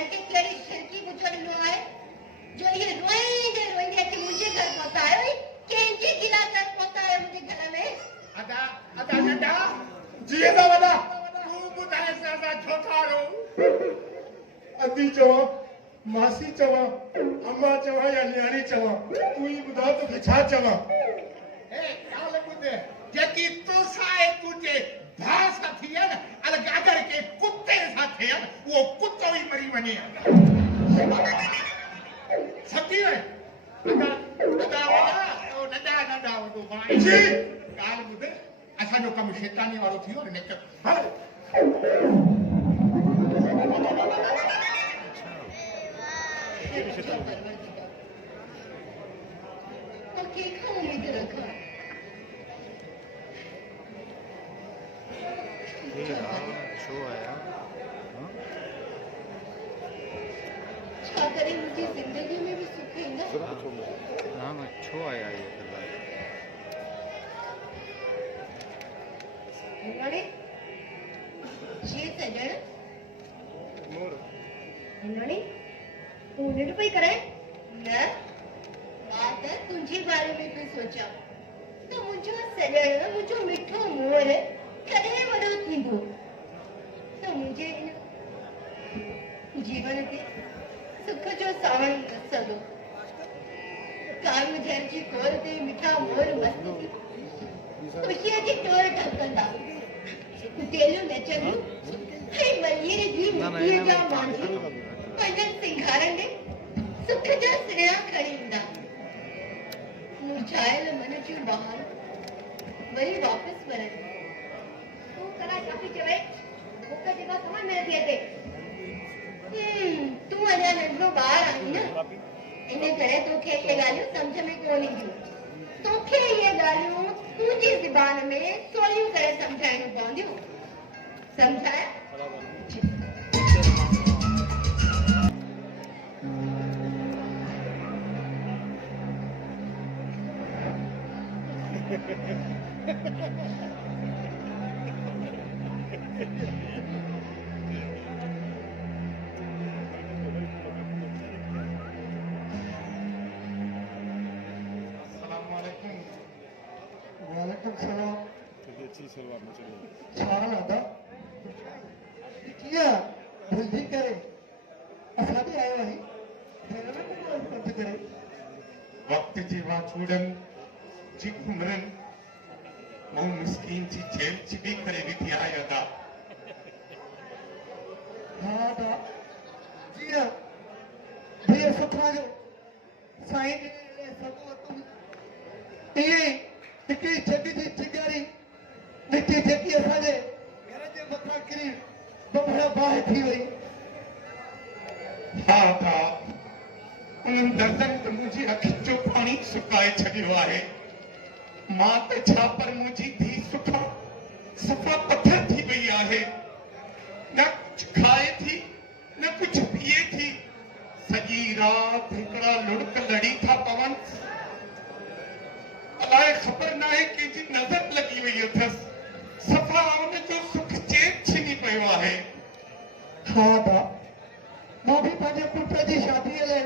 ॿुधाइनि की कहिड़ी खिड़की गुज़रियो आहे जो ये रोईंदे रोईंदे अची मुंहिंजे घर पहुतायो ई कंहिंजी गिला कर पहुतायो मुंहिंजे घर में अदा अदा नंढा जीअं त वॾा तूं ॿुधाए असां छो ठाहियो अदी चवां मासी चवां अम्मा चवां या न्याणी चवां तूं ई ॿुधाए तोखे छा चवां ए ॻाल्हि ॿुध जेकी तोसां ऐं तुंहिंजे भाउ सां थी आहे न अगरि के कुते सां थिए न उहो कुतो ई मरी वञे सची आहे नंढा नंढा वॾो भाउ जी ॻाल्हि ॿुध असांजो कमु शैतानी वारो थी वियो न निकिर तो केखां उम्मीद रखां छो आया छा करे मुंहिंजी ज़िंदगी में भी सुख ईंदा हाँ मैं छो आया ये हिनणे जे सजण हिनणे तूं निंड पई करे न मां त तुंहिंजे बारे में पई सोचां त मुंहिंजो सजण मुंहिंजो मिठो मोर कॾहिं वॾो थींदो त मुंहिंजे हिन जीवन ते सुख जो सावण रसंदो कान झर जी कोर ते मिठा मोर मस्त थी ख़ुशीअ जी टोर ढकंदा तेलियूं नचंदियूं ऐं मलीर जी मिटीअ जा मांझा पंहिंजनि सिंगारनि ॾे सुख जा सुहिणा खणी ईंदा मुरझायल मन जूं बहारूं वरी वापसि वरनि तूं कला छा पई चवे बुख जेका समझ में नथी अचे तूं अञा नंढो ॿार आहीं न इन करे तोखे इहे ॻाल्हियूं सम्झ में कोन ईंदियूं तोखे इहे ॻाल्हियूं तुंहिंजी ज़बान में सवलियूं करे सम्झाइणियूं पवंदियूं सम्झाया वालेकुम सलाम छा नादा कीअं भुलिजी करे असां बि आया आहियूं घर में कोन पंध करे वक्त जी वाचूड़न जी उम्रन मूं मिस्कीन जी जेल चिबी करे विधी आहे अदा हाँ दा जीअं धीअ सुखा जो साईं सभु वतूं ईअं हिकिड़ी जॻ जी चिगारी मिठी जेकी असांजे घर जे मथां किरी बबड़ा बाहि थी वई हा अदा उन्हनि दर्दनि त मुंहिंजी अखियुनि जो पाणी सुकाए छॾियो आहे मां त छा पर मुंहिंजी धीउ सुखा सफ़ा पथर थी वई आहे न कुझु खाए थी न कुझु पीए थी सॼी राति हिकिड़ा लुड़क लड़ी था पवनि अलाए ख़बर न आहे कंहिंजी नज़र लॻी वई अथसि सफ़ा उनजो सुख चैन छिनी पियो आहे हा दा मां बि पंहिंजे पुट जी शादीअ लाइ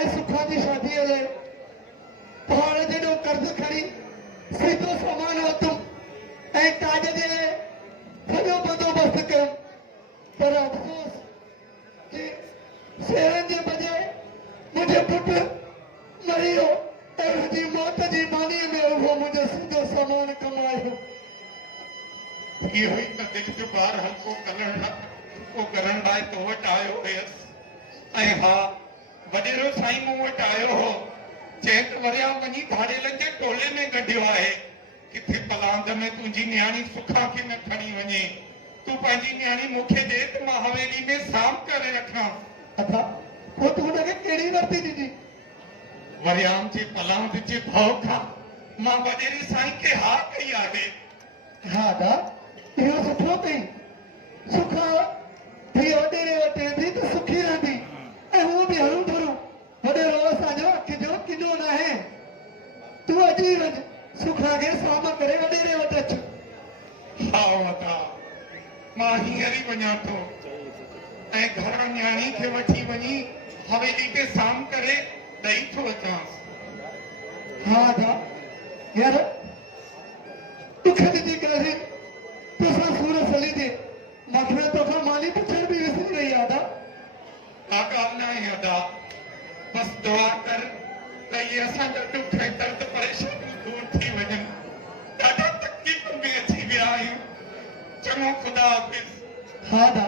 ऐं सुखा जी शादीअ लाइ पहाड़ जेॾो कर्ज़ खणी सीधो सामान वरितुमि ऐं काज जे लाइ सॼो बंदोबस्तु कयुमि पर अफ़सोस कि शेरनि जे बजाए मुंहिंजो पुटु मरी वियो ऐं हुनजी मौत जी बानीअ में उहो मुंहिंजो सीधो सामान कमायो इहो ई त दिलि जो ॿार हल्को करण लाइ तो वटि आयो हुयसि ऐं हा वॾेरो साईं मूं वटि आयो हो चए त वरिया वञी धाड़ेलनि जे टोले में गॾियो आहे किथे पलांद में तुंहिंजी न्याणी सुखा खे न खणी वञे तूं पंहिंजी न्याणी मूंखे ॾे त मां हवेली में साम करे रखां अदा पोइ तूं हुनखे कहिड़ी वरती ॾिनी वरियाम जे पलांद जे भउ खां मां वॾेरे साईं खे हा कई आहे हा दा इहो सुठो कई सुखा थी वॾेरे वटि वेंदी त सुखी रहंदी ऐं हू बि हरू भरू वॾेरो असांजो अखि जो किनो न आहे तूं अॼु ई वञ सुखा खे साम करे वॾेरे वटि अच हा वॾा मां हींअर ई वञा थो ऐं घर न्याणी खे वठी वञी हवेली ते साम करे ॾेई थो अचांसि। हाँ दा यार दुख दी करे तो सा सूरत सली दे मखरे तो का माली पुछण भी विसरी रही आदा। का ॻाल्हि न आहे अदा, बस दुआ कर त इहे असांजा दुख ऐं दर्द परेशानियूं दूर थी वञनि। ॾाढा तकलीफ़ में अची विया आहियूं। चङो ख़ुदा हाफ़िज़। हाँ दा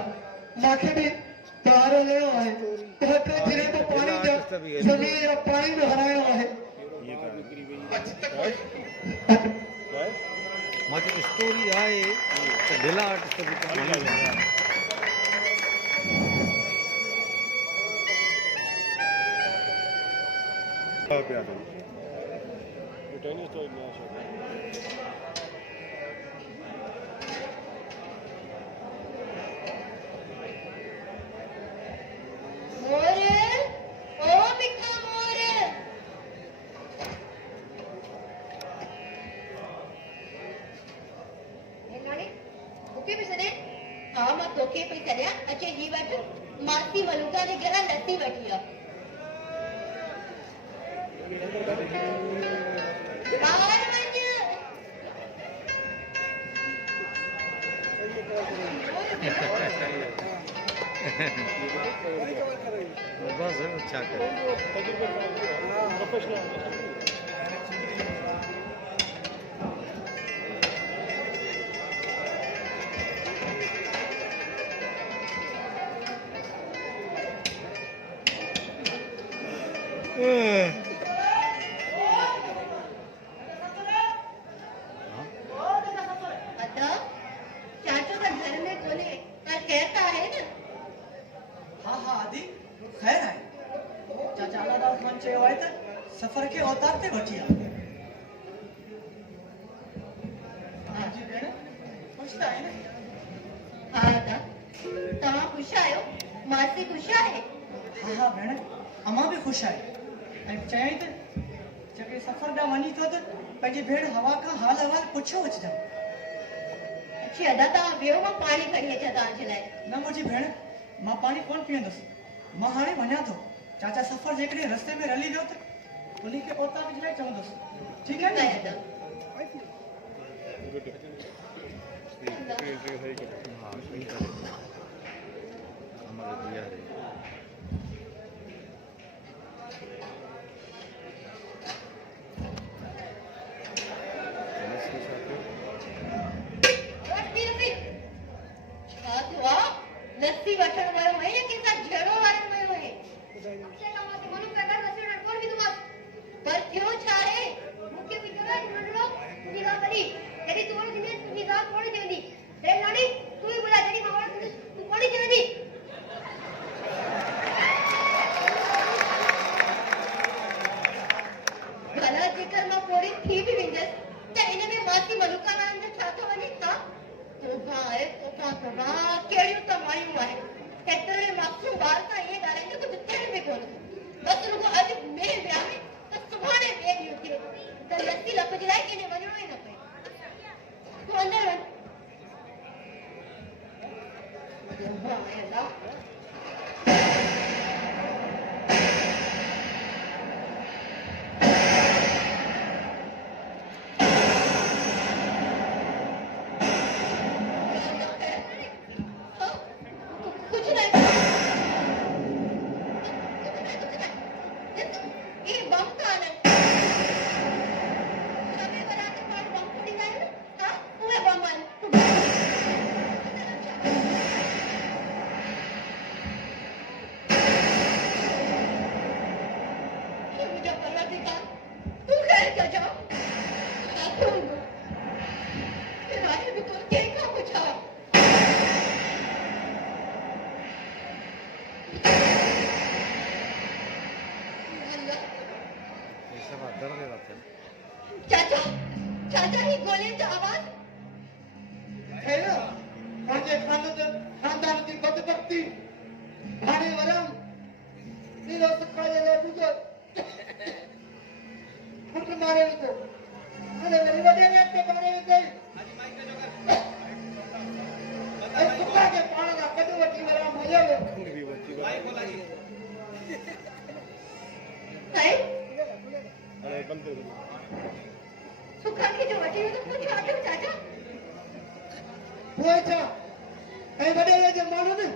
माखे भी तारो लेनो है तो जिरे तो पानी दे जमीन या पानी में हरायो है। अच त कोई मांखे स्टोरी आहे त ढिला आर्टिस्ट बि कमाल मोर ओ मिठा मोर नानी तोखे बि सॾे हा मां तोखे पई सॾियां अचे जी वटि मासी मलूका जे घरां लस्सी वठी आ ॿाहिरि वञ बस छा करे अदा चाचो का घर में कोने पर कहता है ना हाँ हाँ आदि खैर है चाचा लाल खान चयो आहे त सफ़र खे औतार ते वठी आ जी भेण ख़ुशि त आहे न हाँ अदा तव्हां ख़ुशि आहियो मासी ख़ुशि आहे हाँ हाँ भेण अमां बि ख़ुशि आहे ऐं चयईं त जेके सफ़र ॾांहुं वञी थो त पंहिंजी भेण हवा खां हाल अहवाल पुछो अचिजांइ अच्छी अदा तव्हां वियो मां पाणी खणी अचां तव्हांजे लाइ न मुंहिंजी भेण मां पाणी कोन पीअंदुसि मां हाणे वञा थो चाचा सफ़र जेकॾहिं रस्ते में रली वियो त उन्ही खे औतार जे लाइ चवंदुसि ठीकु आहे है न अदा हाँ सही करे हमारे दिया रे लस्सी वठण वियो आहे या कंहिंसां झेड़ो वारनि वियो आहे पर थियो छा आहे मूंखे बि चयो नंढड़ो निगाह करी जॾहिं तूं वटि ईंदीअं तुंहिंजी ॻाल्हि कोन चवंदी रे नानी तूं ई ॿुधाए जॾहिं मां वटि ईंदुसि तूं कोन चवंदी भला जेकर मां पोड़ी थी बि वेंदसि त इन में मासी मलूका वारनि जो छा थो वञे था तोबा आहे तोबा तोबा कहिड़ियूं त मायूं आहिनि एतिरे मासूम ॿार सां ईअं ॻाल्हाईंदो कुझु थियण में कोन बसि रुॻो अॼु मेल विहामे त सुभाणे ॿिए ॾींहुं थिए त लस्सी लप जे लाइ कंहिंजे वञिणो ई न पए तूं अंदरि वञ तोबा आहे अल्लाह कुछ नहीं ये बम कहाँ है हमें बनाते पास बम थोड़ी ना है हाँ वो बम है मुझे पता दिखा तू खैर क्या जाओ रानी भी तो देखा पूछा ये सब दर्द रहता है चाचा चाचा ही गोलियों का आवाज है ना पंहिंजे खानदान जी बदबख्ती हाणे वरम नीरो सखाए ले बुझो फुट मारे विधो हाणे वरी वॾे में ते मारे विधई ऐं सुका खे पाण खां गॾु वठी वरम हलियो वियो हाय सुखा खे जो वठी वियो त छा थियो चाचा पोइ छा ऐं वॾेरे जे माण्हुनि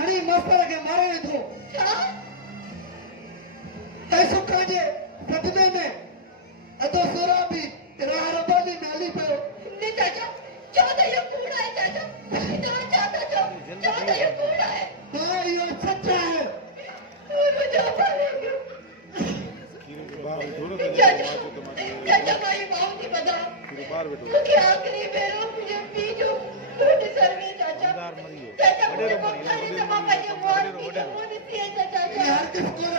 हणी मास्तर खे मारे विधो छा ऐं सुखा जे सदमे में अधो सोरा बि राह रबानी में हली पियो ने चाचा चओ त इहो कूड़ आहे चाचा तव्हां छा था चओ चओ त इहो कूड़ आहे हाँ इहो सच आहे मुंहिंजो भाउ चाचा चाचा मां इहो माण्हू थी ॿुधां मूंखे आख़िरी भेरो मुंहिंजे पीउ जो ॾिसण में चाचा चाचा मुंहिंजो कमु खणी त मां पंहिंजे मुंहुं ॾिसी चाचा हर किस को